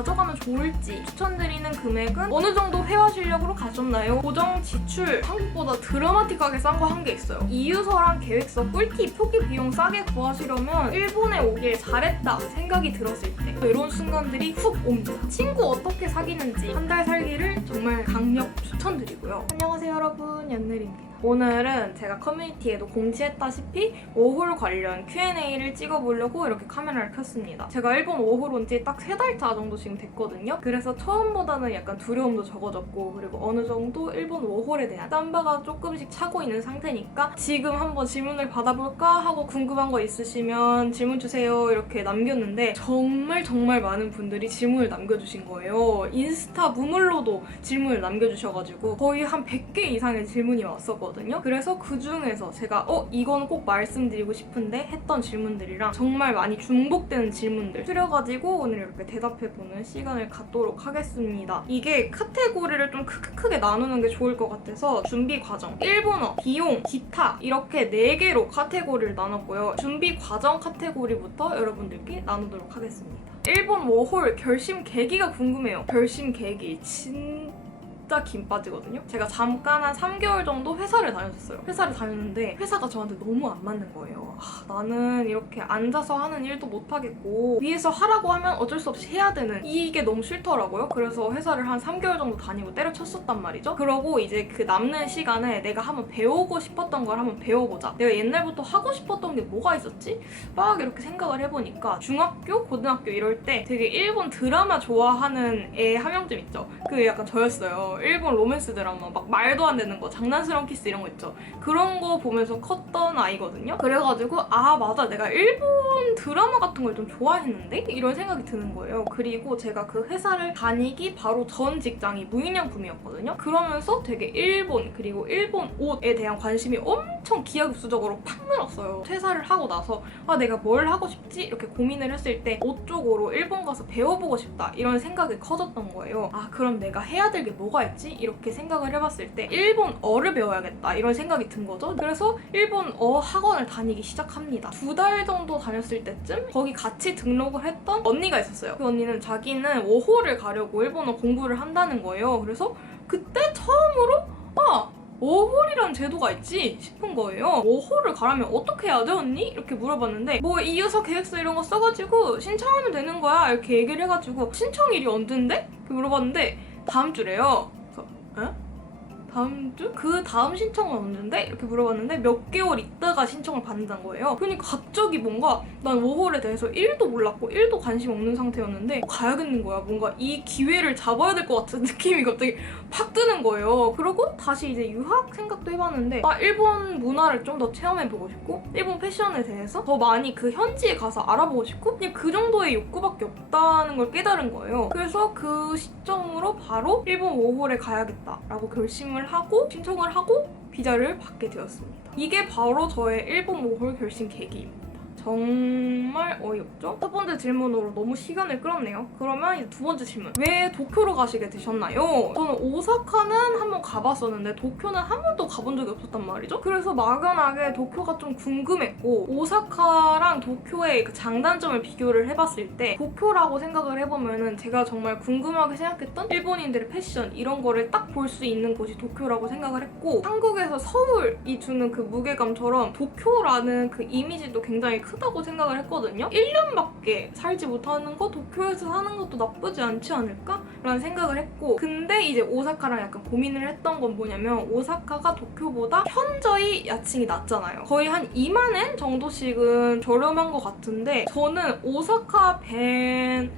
가져가면 좋을지, 추천드리는 금액은 어느 정도 회화 실력으로 가셨나요? 고정 지출 한국보다 드라마틱하게 싼 거 한 게 있어요. 이유서랑 계획서, 꿀팁, 표기 비용 싸게 구하시려면 일본에 오길 잘했다 생각이 들었을 때 이런 순간들이 훅 옵니다. 친구 어떻게 사귀는지 한 달 살기를 정말 강력 추천드리고요. 안녕하세요 여러분, 연늘입니다. 오늘은 제가 커뮤니티에도 공지했다시피 워홀 관련 Q&A를 찍어보려고 이렇게 카메라를 켰습니다. 제가 일본 워홀 온 지 딱 3달차 정도 지금 됐거든요. 그래서 처음보다는 약간 두려움도 적어졌고, 그리고 어느 정도 일본 워홀에 대한 쌈바가 조금씩 차고 있는 상태니까 지금 한번 질문을 받아볼까 하고 궁금한 거 있으시면 질문 주세요 이렇게 남겼는데 정말 많은 분들이 질문을 남겨주신 거예요. 인스타 무물로도 질문을 남겨주셔가지고 거의 한 100개 이상의 질문이 왔었거든요. 그래서 그 중에서 제가 이건 꼭 말씀드리고 싶은데 했던 질문들이랑 정말 많이 중복되는 질문들 추려가지고 오늘 이렇게 대답해보는 시간을 갖도록 하겠습니다. 이게 카테고리를 좀 크게 나누는 게 좋을 것 같아서 준비 과정, 일본어, 비용, 기타 이렇게 4개로 카테고리를 나눴고요. 준비 과정 카테고리부터 여러분들께 나누도록 하겠습니다. 일본 워홀 결심 계기가 궁금해요. 결심 계기 진짜 김 빠지거든요. 제가 잠깐 한 3개월 정도 회사를 다녔었어요. 회사를 다녔는데 회사가 저한테 너무 안 맞는 거예요. 나는 이렇게 앉아서 하는 일도 못하겠고 위에서 하라고 하면 어쩔 수 없이 해야 되는 이게 너무 싫더라고요. 그래서 회사를 한 3개월 정도 다니고 때려쳤었단 말이죠. 그러고 이제 그 남는 시간에 내가 한번 배우고 싶었던 걸 한번 배워보자. 내가 옛날부터 하고 싶었던 게 뭐가 있었지? 막 이렇게 생각을 해보니까 중학교, 고등학교 이럴 때 되게 일본 드라마 좋아하는 애 한 명쯤 있죠. 그게 약간 저였어요. 일본 로맨스 드라마 막 말도 안 되는 거, 장난스러운 키스 이런 거 있죠. 그런 거 보면서 컸던 아이거든요. 그래가지고 맞아, 내가 일본 드라마 같은 걸 좀 좋아했는데? 이런 생각이 드는 거예요. 그리고 제가 그 회사를 다니기 바로 전 직장이 무인양품이었거든요. 그러면서 되게 일본, 그리고 일본 옷에 대한 관심이 엄청 기하급수적으로 팍 늘었어요. 퇴사를 하고 나서 내가 뭘 하고 싶지? 이렇게 고민을 했을 때 옷 쪽으로 일본 가서 배워보고 싶다 이런 생각이 커졌던 거예요. 그럼 내가 해야 될 게 뭐가 있지? 이렇게 생각을 해봤을 때 일본어를 배워야겠다 이런 생각이 든 거죠. 그래서 일본어 학원을 다니기 시작합니다. 2달 정도 다녔을 때쯤 거기 같이 등록을 했던 언니가 있었어요. 그 언니는 자기는 워홀을 가려고 일본어 공부를 한다는 거예요. 그래서 그때 처음으로 워홀이란 제도가 있지 싶은 거예요. 워홀을 가려면 어떻게 해야 돼 언니? 이렇게 물어봤는데 이유서 계획서 이런 거 써가지고 신청하면 되는 거야 이렇게 얘기를 해가지고 신청일이 언젠데? 이렇게 물어봤는데 다음 주래요. 그래서 다음 주? 그 다음 신청은 언젠데? 이렇게 물어봤는데 몇 개월 있다가 신청을 받는다는 거예요. 그러니까 갑자기 뭔가 난 워홀에 대해서 1도 몰랐고 1도 관심 없는 상태였는데 가야겠는 거야. 뭔가 이 기회를 잡아야 될 것 같은 느낌이 갑자기 팍 드는 거예요. 그리고 다시 이제 유학 생각도 해봤는데 일본 문화를 좀 더 체험해보고 싶고 일본 패션에 대해서 더 많이 그 현지에 가서 알아보고 싶고 그냥 그 정도의 욕구밖에 없다는 걸 깨달은 거예요. 그래서 그 시점으로 바로 일본 워홀에 가야겠다라고 결심을 하고 신청을 하고 비자를 받게 되었습니다. 이게 바로 저의 일본 워홀 결심 계기입니다. 정말 어이없죠? 첫 번째 질문으로 너무 시간을 끌었네요. 그러면 이제 두 번째 질문. 왜 도쿄로 가시게 되셨나요? 저는 오사카는 한번 가봤었는데 도쿄는 한 번도 가본 적이 없었단 말이죠. 그래서 막연하게 도쿄가 좀 궁금했고 오사카랑 도쿄의 그 장단점을 비교를 해봤을 때 도쿄라고 생각을 해보면은 제가 정말 궁금하게 생각했던 일본인들의 패션 이런 거를 딱 볼 수 있는 곳이 도쿄라고 생각을 했고 한국에서 서울이 주는 그 무게감처럼 도쿄라는 그 이미지도 굉장히 크다고 생각을 했거든요. 1년밖에 살지 못하는 거 도쿄에서 사는 것도 나쁘지 않지 않을까? 라는 생각을 했고 근데 이제 오사카랑 약간 고민을 했던 건 뭐냐면 오사카가 도쿄보다 현저히 야층이 낮잖아요. 거의 한 2만 엔 정도씩은 저렴한 것 같은데 저는 오사카 벤을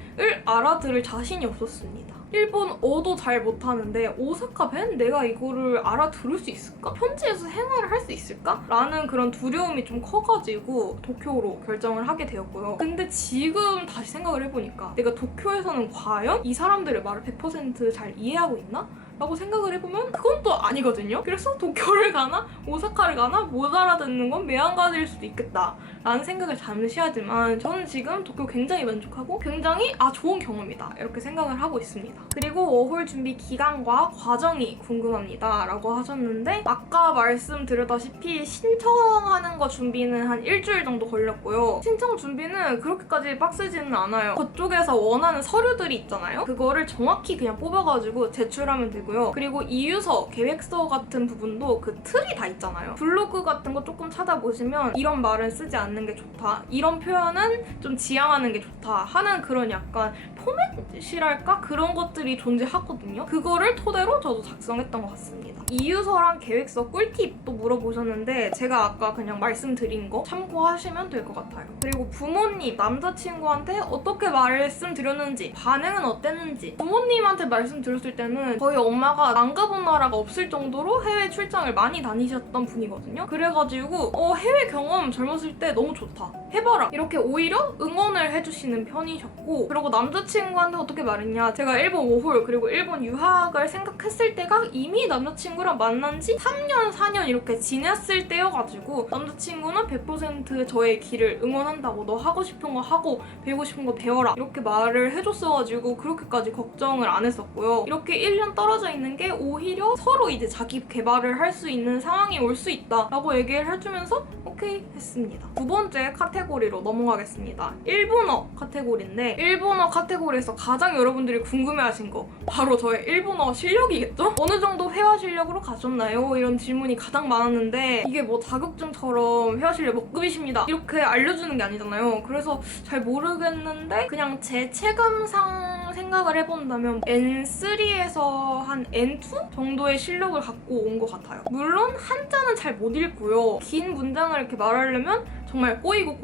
알아들을 자신이 없었습니다. 일본어도 잘 못하는데 오사카 벤? 내가 이거를 알아들을 수 있을까? 현지에서 생활을 할 수 있을까? 라는 그런 두려움이 좀 커가지고 도쿄로 결정을 하게 되었고요. 근데 지금 다시 생각을 해보니까 내가 도쿄에서는 과연 이 사람들의 말을 100% 잘 이해하고 있나? 라고 생각을 해보면 그건 또 아니거든요. 그래서 도쿄를 가나 오사카를 가나 못 알아듣는 건 매한가지일 수도 있겠다 라는 생각을 잠시 하지만 저는 지금 도쿄 굉장히 만족하고 굉장히 좋은 경험이다 이렇게 생각을 하고 있습니다. 그리고 워홀 준비 기간과 과정이 궁금합니다 라고 하셨는데 아까 말씀드렸다시피 신청하는 거 준비는 한 일주일 정도 걸렸고요. 신청 준비는 그렇게까지 빡세지는 않아요. 그쪽에서 원하는 서류들이 있잖아요. 그거를 정확히 그냥 뽑아가지고 제출하면 되고요. 그리고 이유서, 계획서 같은 부분도 그 틀이 다 있잖아요. 블로그 같은 거 조금 찾아보시면 이런 말은 쓰지 않는 게 좋다, 이런 표현은 좀 지양하는 게 좋다 하는 그런 약간 포맷이랄까? 그런 것들이 존재하거든요. 그거를 토대로 저도 작성했던 것 같습니다. 이유서랑 계획서 꿀팁도 물어보셨는데 제가 아까 그냥 말씀드린 거 참고하시면 될 것 같아요. 그리고 부모님, 남자친구한테 어떻게 말씀드렸는지, 반응은 어땠는지. 부모님한테 말씀드렸을 때는 저희 엄마가 안 가본 나라가 없을 정도로 해외 출장을 많이 다니셨던 분이거든요. 그래가지고 해외 경험 젊었을 때 너무 좋다, 해봐라, 이렇게 오히려 응원을 해주시는 편이셨고, 그리고 남자친구한테 어떻게 말했냐, 제가 일본 워홀 그리고 일본 유학을 생각했을 때가 이미 남자친구랑 만난 지 3년, 4년 이렇게 지냈을 때여가지고 남자친구는 100% 저의 길을 응원한다고, 너 하고 싶은 거 하고 배우고 싶은 거 배워라 이렇게 말을 해줬어가지고 그렇게까지 걱정을 안 했었고요. 이렇게 1년 떨어져 있는 게 오히려 서로 이제 자기 개발을 할 수 있는 상황이 올 수 있다 라고 얘기를 해주면서 오케이 했습니다. 두 번째 카테고리로 넘어가겠습니다. 일본어 카테고리인데 일본어 카테고리에서 가장 여러분들이 궁금해하신 거 바로 저의 일본어 실력이겠죠? 어느 정도 회화 실력으로 가셨나요? 이런 질문이 가장 많았는데 이게 뭐 자격증처럼 회화 실력 몇 급이십니다 이렇게 알려주는 게 아니잖아요. 그래서 잘 모르겠는데 그냥 제 체감상 생각을 해본다면 N3에서 한 N2 정도의 실력을 갖고 온 것 같아요. 물론 한자는 잘 못 읽고요. 긴 문장을 이렇게 말하려면 정말 꼬이고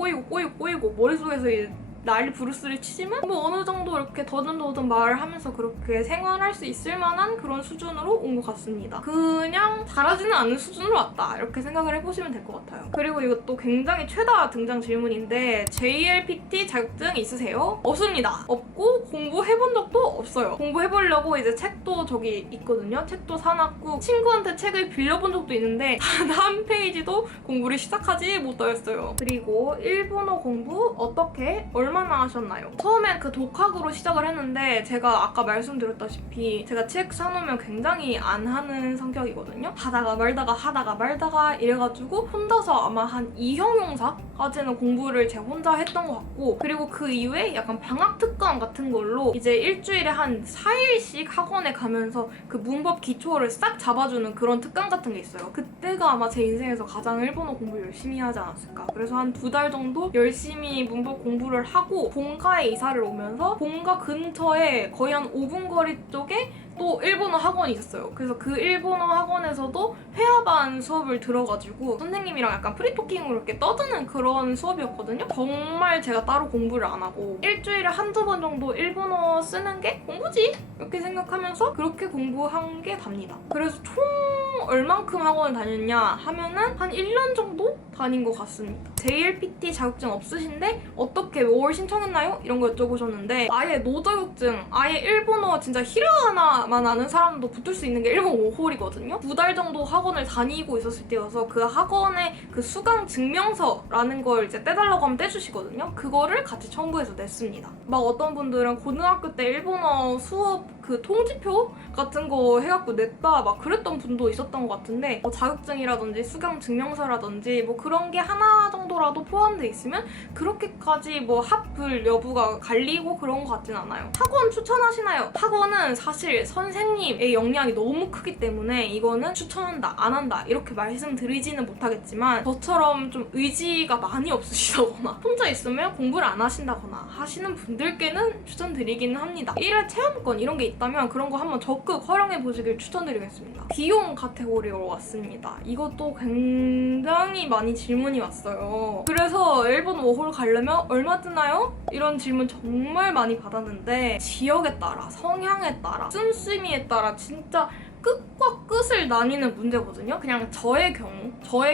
머릿속에서 이제 난리 부르스를 치지만 뭐 어느 정도 이렇게 더듬더듬 말을 하면서 그렇게 생활할 수 있을 만한 그런 수준으로 온 것 같습니다. 그냥 잘하지는 않은 수준으로 왔다 이렇게 생각을 해보시면 될 것 같아요. 그리고 이것도 굉장히 최다 등장 질문인데 JLPT 자격증 있으세요? 없습니다. 없고 공부해본 적도 없어요. 공부해보려고 이제 책도 저기 있거든요. 책도 사놨고 친구한테 책을 빌려본 적도 있는데 단 한 페이지도 공부를 시작하지 못하였어요. 그리고 일본어 공부 어떻게 얼마나 하셨나요? 처음엔 그 독학으로 시작을 했는데 제가 아까 말씀드렸다시피 제가 책 사놓으면 굉장히 안 하는 성격이거든요. 하다가 말다가 이래가지고 혼자서 아마 한 2형 용사까지는 공부를 제가 혼자 했던 것 같고, 그리고 그 이후에 약간 방학 특강 같은 걸로 이제 일주일에 한 4일씩 학원에 가면서 그 문법 기초를 싹 잡아주는 그런 특강 같은 게 있어요. 그때가 아마 제 인생에서 가장 일본어 공부를 열심히 하지 않았을까. 그래서 한 2달 정도 열심히 문법 공부를 하고 본가에 이사를 오면서 본가 근처에 거의 한 5분 거리 쪽에 또 일본어 학원이 있었어요. 그래서 그 일본어 학원에서도 회화반 수업을 들어가지고 선생님이랑 약간 프리토킹으로 이렇게 떠드는 그런 수업이었거든요. 정말 제가 따로 공부를 안 하고 일주일에 한두 번 정도 일본어 쓰는 게 공부지? 이렇게 생각하면서 그렇게 공부한 게 답니다. 그래서 총 얼만큼 학원을 다녔냐 하면은 한 1년 정도 다닌 것 같습니다. JLPT 자격증 없으신데 어떻게 뭘 신청했나요? 이런 거 여쭤보셨는데 아예 노자격증, 아예 일본어 진짜 히라가나만 아는 사람도 붙을 수 있는 게 일본 5홀이거든요. 2달 정도 학원을 다니고 있었을 때여서 그 학원에 그 수강 증명서라는 걸 이제 떼달라고 하면 떼주시거든요. 그거를 같이 첨부해서 냈습니다. 막 어떤 분들은 고등학교 때 일본어 수업 그 통지표 같은 거 해갖고 냈다 막 그랬던 분도 있었던 것 같은데 뭐 자격증이라든지 수강 증명서라든지 뭐 그런 게 하나 정도라도 포함돼 있으면 그렇게까지 뭐 합불 여부가 갈리고 그런 것 같진 않아요. 학원 추천하시나요? 학원은 사실 선생님의 역량이 너무 크기 때문에 이거는 추천한다 안 한다 이렇게 말씀드리지는 못하겠지만 저처럼 좀 의지가 많이 없으시다거나 혼자 있으면 공부를 안 하신다거나 하시는 분들께는 추천드리기는 합니다. 1회 체험권 이런 게 있다면 그런 거 한번 적극 활용해 보시길 추천드리겠습니다. 비용 카테고리로 왔습니다. 이것도 굉장히 많이 질문이 왔어요. 그래서 일본 워홀 가려면 얼마 드나요? 이런 질문 정말 많이 받았는데 지역에 따라, 성향에 따라, 씀씀이에 따라 진짜 끝과 끝을 나뉘는 문제거든요. 그냥 저의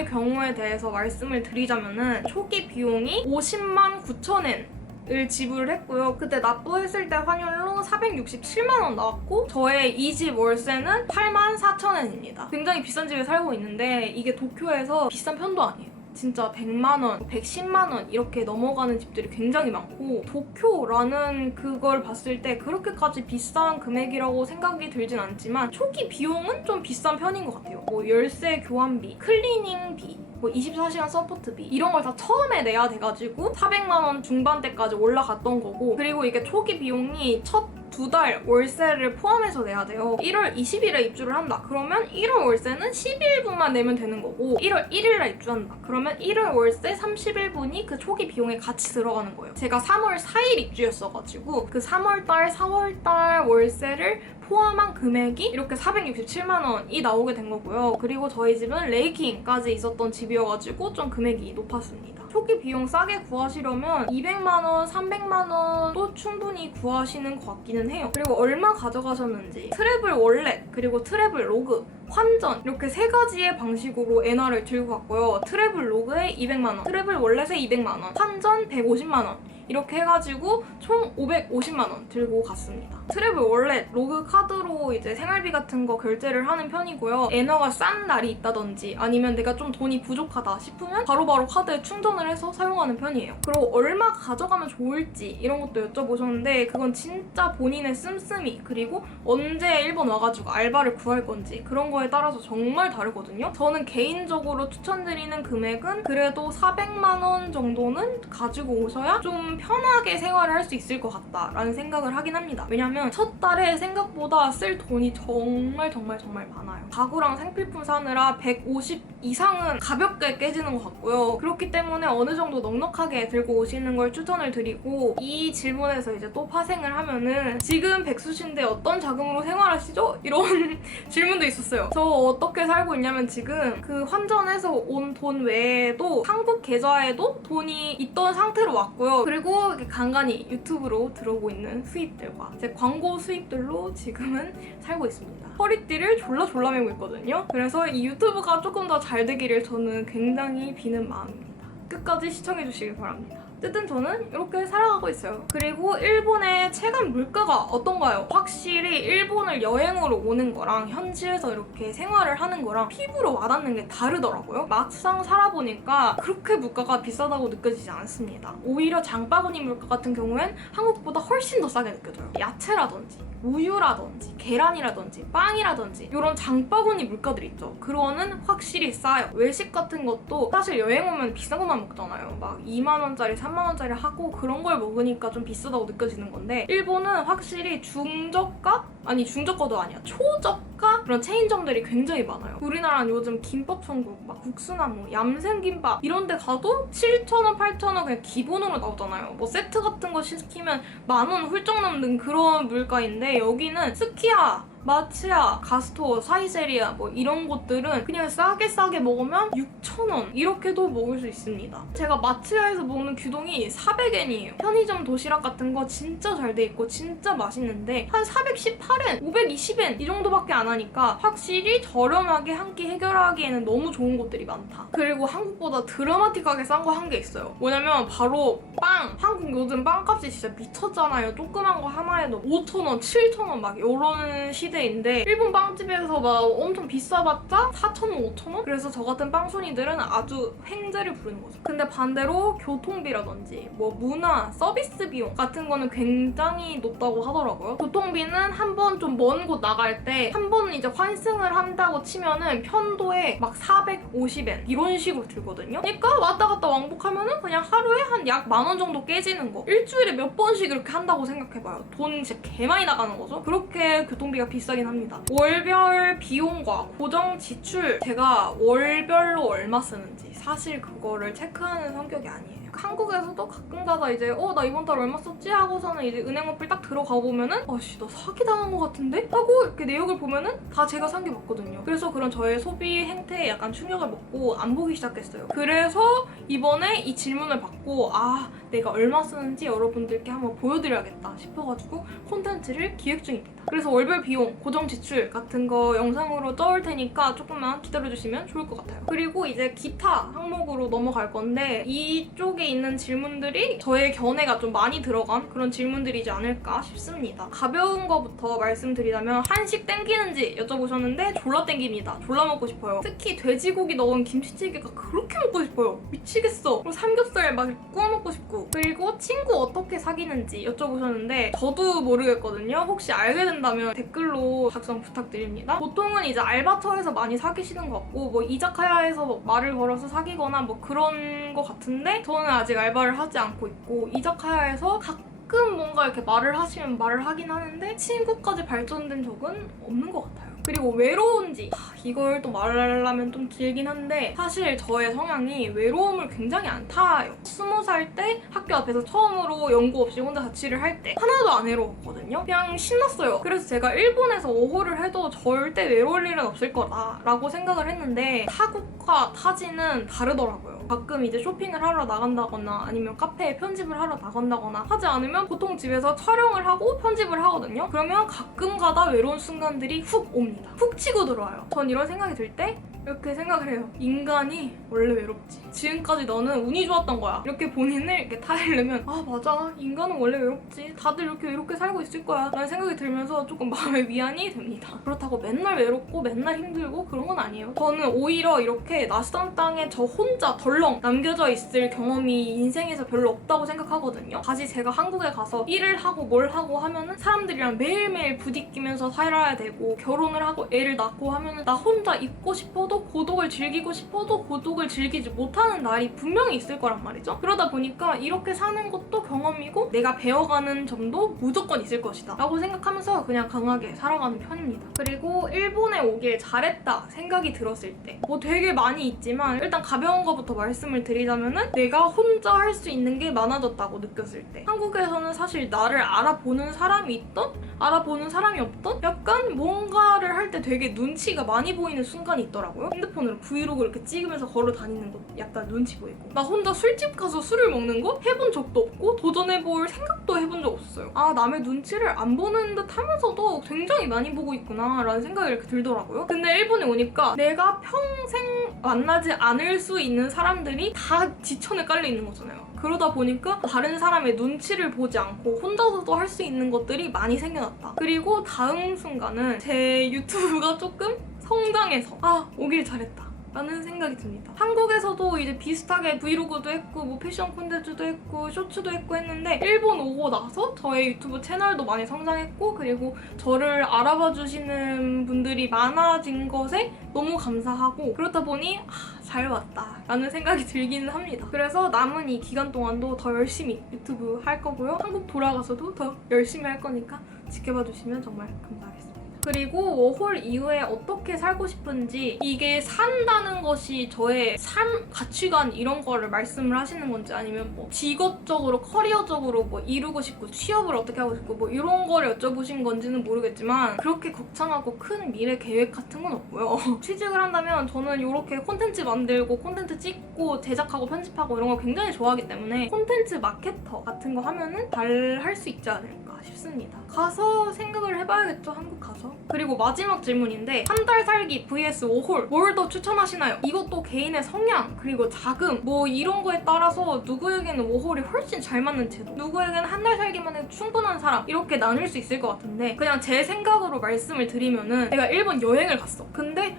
경우에 대해서 말씀을 드리자면은 초기 비용이 50만 9천 엔 을 지불을 했고요. 그때 납부했을 때 환율로 467만 원 나왔고 저의 이 집 월세는 84,000엔입니다. 굉장히 비싼 집에 살고 있는데 이게 도쿄에서 비싼 편도 아니에요. 진짜 100만 원, 110만 원 이렇게 넘어가는 집들이 굉장히 많고 도쿄라는 그걸 봤을 때 그렇게까지 비싼 금액이라고 생각이 들진 않지만 초기 비용은 좀 비싼 편인 것 같아요. 뭐 열쇠 교환비, 클리닝비, 뭐 24시간 서포트비 이런 걸 다 처음에 내야 돼가지고 400만 원 중반대까지 올라갔던 거고 그리고 이게 초기 비용이 첫 2달 월세를 포함해서 내야 돼요. 1월 20일에 입주를 한다. 그러면 1월 월세는 12일분만 내면 되는 거고 1월 1일에 입주한다. 그러면 1월 월세 31분이 그 초기 비용에 같이 들어가는 거예요. 제가 3월 4일 입주였어가지고 그 3월달, 4월달 월세를 포함한 금액이 이렇게 467만 원이 나오게 된 거고요. 그리고 저희 집은 레이킹까지 있었던 집이어가지고 좀 금액이 높았습니다. 초기 비용 싸게 구하시려면 200만 원, 300만 원도 충분히 구하시는 것 같기는 해요. 그리고 얼마 가져가셨는지 트래블 월렛, 그리고 트래블 로그, 환전 이렇게 세 가지의 방식으로 엔화를 들고 갔고요. 트래블 로그에 200만 원, 트래블 월렛에 200만 원, 환전 150만 원 이렇게 해가지고 총 550만 원 들고 갔습니다. 트래블 월렛, 로그 카드로 이제 생활비 같은 거 결제를 하는 편이고요. 엔화가 싼 날이 있다든지 아니면 내가 좀 돈이 부족하다 싶으면 바로바로 카드에 충전을 해서 사용하는 편이에요. 그리고 얼마 가져가면 좋을지 이런 것도 여쭤보셨는데 그건 진짜 본인의 씀씀이 그리고 언제 일본 와가지고 알바를 구할 건지 그런 거에 따라서 정말 다르거든요. 저는 개인적으로 추천드리는 금액은 그래도 400만 원 정도는 가지고 오셔야 좀 편하게 생활을 할 수 있을 것 같다라는 생각을 하긴 합니다. 왜냐면 첫 달에 생각보다 쓸 돈이 정말 많아요. 가구랑 생필품 사느라 150 이상은 가볍게 깨지는 것 같고요. 그렇기 때문에 어느 정도 넉넉하게 들고 오시는 걸 추천을 드리고 이 질문에서 이제 또 파생을 하면은 지금 백수신데 어떤 자금으로 생활하시죠? 이런 질문도 있었어요. 저 어떻게 살고 있냐면 지금 그 환전해서 온 돈 외에도 한국 계좌에도 돈이 있던 상태로 왔고요. 그리고 이렇게 간간히 유튜브로 들어오고 있는 수입들과 제 광고 수입들로 지금은 살고 있습니다. 허리띠를 졸라 매고 있거든요. 그래서 이 유튜브가 조금 더 잘 되기를 저는 굉장히 비는 마음입니다. 끝까지 시청해주시길 바랍니다. 어쨌든 저는 이렇게 살아가고 있어요. 그리고 일본의 체감 물가가 어떤가요? 확실히 일본을 여행으로 오는 거랑 현지에서 이렇게 생활을 하는 거랑 피부로 와닿는 게 다르더라고요. 막상 살아보니까 그렇게 물가가 비싸다고 느껴지지 않습니다. 오히려 장바구니 물가 같은 경우엔 한국보다 훨씬 더 싸게 느껴져요. 야채라든지 우유라든지 계란이라든지 빵이라든지 이런 장바구니 물가들 있죠. 그거는 확실히 싸요. 외식 같은 것도 사실 여행 오면 비싼 것만 먹잖아요. 막 2만 원짜리, 3만 원짜리 하고 그런 걸 먹으니까 좀 비싸다고 느껴지는 건데 일본은 확실히 중저가? 아니 중저가도 아니야. 초저가? 그런 체인점들이 굉장히 많아요. 우리나라는 요즘 김밥 천국, 막 국수나무, 얌생김밥 이런 데 가도 7,000원, 8,000원 그냥 기본으로 나오잖아요. 뭐 세트 같은 거 시키면 10,000원 훌쩍 넘는 그런 물가인데 여기는 스키야, 마츠야, 가스토, 사이제리야 뭐 이런 곳들은 그냥 싸게 먹으면 6,000원 이렇게도 먹을 수 있습니다. 제가 마츠야에서 먹는 규동이 400엔이에요. 편의점 도시락 같은 거 진짜 잘 돼 있고 진짜 맛있는데 한 418엔, 520엔 이 정도밖에 안 하니까 확실히 저렴하게 한 끼 해결하기에는 너무 좋은 곳들이 많다. 그리고 한국보다 드라마틱하게 싼 거 한 게 있어요. 뭐냐면 바로 빵! 한국 요즘 빵값이 진짜 미쳤잖아요. 조그만 거 하나에도 5,000원, 7,000원 막 이런 시대인데 일본 빵집에서 막 엄청 비싸봤자 4,000원, 5,000원? 그래서 저 같은 빵순이들은 아주 횡재를 부르는 거죠. 근데 반대로 교통비라든지 뭐 문화, 서비스 비용 같은 거는 굉장히 높다고 하더라고요. 교통비는 한 번 좀 먼 곳 나갈 때 한 번 이제 환승을 한다고 치면은 편도에 막 450엔 이런 식으로 들거든요. 그러니까 왔다 갔다 왕복하면은 그냥 하루에 한 약 10,000원 정도 깨지는 거. 일주일에 몇 번씩 이렇게 한다고 생각해봐요. 돈 진짜 개 많이 나가는 거죠. 그렇게 교통비가 비싸긴 합니다. 월별 비용과 고정 지출 제가 월별로 얼마 쓰는지 사실 그거를 체크하는 성격이 아니에요. 한국에서도 가끔가다 이제 나 이번 달 얼마 썼지? 하고서는 이제 은행 어플 딱 들어가 보면은 아씨 나 사기당한 것 같은데? 하고 이렇게 내역을 보면은 다 제가 산 게 맞거든요. 그래서 그런 저의 소비 행태에 약간 충격을 먹고 안 보기 시작했어요. 그래서 이번에 이 질문을 받고 내가 얼마 쓰는지 여러분들께 한번 보여드려야겠다 싶어가지고 콘텐츠를 기획 중입니다. 그래서 월별 비용, 고정 지출 같은 거 영상으로 떠올 테니까 조금만 기다려주시면 좋을 것 같아요. 그리고 이제 기타 항목으로 넘어갈 건데 이쪽에 속에 있는 질문들이 저의 견해가 좀 많이 들어간 그런 질문들이지 않을까 싶습니다. 가벼운 거부터 말씀드리자면 한식 땡기는지 여쭤보셨는데 졸라 땡깁니다. 졸라 먹고 싶어요. 특히 돼지고기 넣은 김치찌개가 그렇게 먹고 싶어요. 미치겠어. 그리고 삼겹살 막 구워 먹고 싶고. 그리고 친구 어떻게 사귀는지 여쭤보셨는데 저도 모르겠거든요. 혹시 알게 된다면 댓글로 작성 부탁드립니다. 보통은 이제 알바처에서 많이 사귀시는 것 같고 뭐 이자카야에서 말을 걸어서 사귀거나 뭐 그런 것 같은데 저는 아직 알바를 하지 않고 있고 이자카야에서 가끔 뭔가 이렇게 말을 하시면 말을 하긴 하는데 친구까지 발전된 적은 없는 것 같아요. 그리고 외로운지 이걸 또 말하려면 좀 길긴 한데 사실 저의 성향이 외로움을 굉장히 안 타요. 20살 때 학교 앞에서 처음으로 연구 없이 혼자 자취를 할 때 하나도 안 외로웠거든요. 그냥 신났어요. 그래서 제가 일본에서 5호를 해도 절대 외로울 일은 없을 거다라고 생각을 했는데 타국과 타지는 다르더라고요. 가끔 이제 쇼핑을 하러 나간다거나 아니면 카페에 편집을 하러 나간다거나 하지 않으면 보통 집에서 촬영을 하고 편집을 하거든요. 그러면 가끔 가다 외로운 순간들이 훅 옵니다. 훅 치고 들어와요. 전 이런 생각이 들 때 이렇게 생각을 해요. 인간이 원래 외롭지. 지금까지 너는 운이 좋았던 거야. 이렇게 본인을 이렇게 타이르면 아 맞아. 인간은 원래 외롭지. 다들 이렇게 외롭게 살고 있을 거야. 라는 생각이 들면서 조금 마음의 위안이 됩니다. 그렇다고 맨날 외롭고 맨날 힘들고 그런 건 아니에요. 저는 오히려 이렇게 낯선 땅에 저 혼자 덜렁 남겨져 있을 경험이 인생에서 별로 없다고 생각하거든요. 다시 제가 한국에 가서 일을 하고 뭘 하고 하면은 사람들이랑 매일매일 부딪히면서 살아야 되고 결혼을 하고 애를 낳고 하면은 나 혼자 있고 싶어도 고독을 즐기고 싶어도 고독을 즐기지 못하는 날이 분명히 있을 거란 말이죠. 그러다 보니까 이렇게 사는 것도 경험이고 내가 배워가는 점도 무조건 있을 것이다 라고 생각하면서 그냥 강하게 살아가는 편입니다. 그리고 일본에 오길 잘했다 생각이 들었을 때 뭐 되게 많이 있지만 일단 가벼운 거부터 말씀을 드리자면은 내가 혼자 할 수 있는 게 많아졌다고 느꼈을 때 한국에서는 사실 나를 알아보는 사람이 있던 알아보는 사람이 없던 약간 뭔가를 할 때 되게 눈치가 많이 보이는 순간이 있더라고요. 핸드폰으로 브이로그 이렇게 찍으면서 걸어 다니는 것 약간 눈치 보이고 나 혼자 술집 가서 술을 먹는 거 해본 적도 없고 도전해볼 생각도 해본 적 없어요. 아 남의 눈치를 안 보는 듯 하면서도 굉장히 많이 보고 있구나 라는 생각이 이렇게 들더라고요. 근데 일본에 오니까 내가 평생 만나지 않을 수 있는 사람들이 다 지천에 깔려 있는 거잖아요. 그러다 보니까 다른 사람의 눈치를 보지 않고 혼자서도 할 수 있는 것들이 많이 생겨났다. 그리고 다음 순간은 제 유튜브가 조금 성장해서 오길 잘했다 라는 생각이 듭니다. 한국에서도 이제 비슷하게 브이로그도 했고 뭐 패션 콘텐츠도 했고 쇼츠도 했고 했는데 일본 오고 나서 저의 유튜브 채널도 많이 성장했고 그리고 저를 알아봐 주시는 분들이 많아진 것에 너무 감사하고 그렇다 보니 잘 왔다 라는 생각이 들기는 합니다. 그래서 남은 이 기간 동안도 더 열심히 유튜브 할 거고요. 한국 돌아가서도 더 열심히 할 거니까 지켜봐 주시면 정말 감사하겠습니다. 그리고 워홀 이후에 어떻게 살고 싶은지 이게 산다는 것이 저의 삶, 가치관 이런 거를 말씀을 하시는 건지 아니면 뭐 직업적으로 커리어적으로 뭐 이루고 싶고 취업을 어떻게 하고 싶고 뭐 이런 거를 여쭤보신 건지는 모르겠지만 그렇게 거창하고 큰 미래 계획 같은 건 없고요. 취직을 한다면 저는 이렇게 콘텐츠 만들고 콘텐츠 찍고 제작하고 편집하고 이런 걸 굉장히 좋아하기 때문에 콘텐츠 마케터 같은 거 하면은 잘 할 수 있지 않을까 싶습니다. 가서 생각을 해봐야겠죠. 한국 가서. 그리고 마지막 질문인데 한 달 살기 vs 5홀 뭘 더 추천하시나요? 이것도 개인의 성향 그리고 자금 뭐 이런 거에 따라서 누구에게는 5홀이 훨씬 잘 맞는 제도 누구에게는 한 달 살기만 해도 충분한 사람 이렇게 나눌 수 있을 것 같은데 그냥 제 생각으로 말씀을 드리면은 내가 일본 여행을 갔어. 근데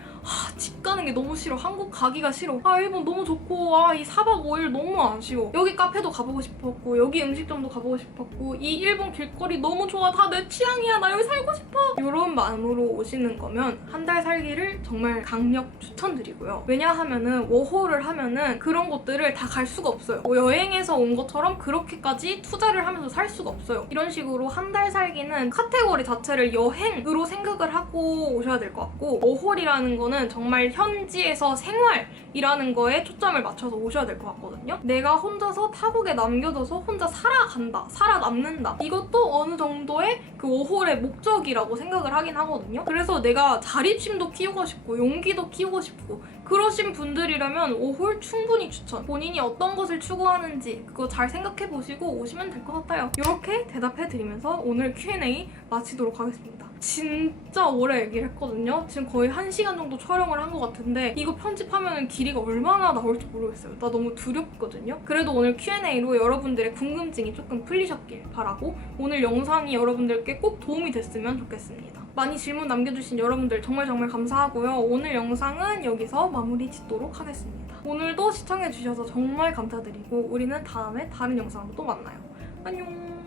집 가는 게 너무 싫어. 한국 가기가 싫어. 일본 너무 좋고 이 4박 5일 너무 아쉬워. 여기 카페도 가보고 싶었고 여기 음식점도 가보고 싶었고 이 일본 길거리 너무 좋아. 다 내 취향이야. 나 여기 살고 싶어. 이런 마음으로 오시는 거면 한 달 살기를 정말 강력 추천드리고요. 왜냐하면은 워홀을 하면은 그런 곳들을 다 갈 수가 없어요. 뭐 여행에서 온 것처럼 그렇게까지 투자를 하면서 살 수가 없어요. 이런 식으로 한 달 살기는 카테고리 자체를 여행으로 생각을 하고 오셔야 될 것 같고 워홀이라는 거는 정말 현지에서 생활이라는 거에 초점을 맞춰서 오셔야 될 것 같거든요. 내가 혼자서 타국에 남겨져서 혼자 살아간다, 살아남는다. 이것도 어느 정도의 그 워홀의 목적이라고 생각을 하긴 하거든요. 그래서 내가 자립심도 키우고 싶고 용기도 키우고 싶고 그러신 분들이라면 5홀 충분히 추천. 본인이 어떤 것을 추구하는지 그거 잘 생각해보시고 오시면 될 것 같아요. 이렇게 대답해드리면서 오늘 Q&A 마치도록 하겠습니다. 진짜 오래 얘기를 했거든요. 지금 거의 1시간 정도 촬영을 한 것 같은데 이거 편집하면 길이가 얼마나 나올지 모르겠어요. 나 너무 두렵거든요. 그래도 오늘 Q&A로 여러분들의 궁금증이 조금 풀리셨길 바라고 오늘 영상이 여러분들께 꼭 도움이 됐으면 좋겠습니다. 많이 질문 남겨주신 여러분들 정말 감사하고요. 오늘 영상은 여기서 마무리 짓도록 하겠습니다. 오늘도 시청해주셔서 정말 감사드리고 우리는 다음에 다른 영상으로 또 만나요. 안녕.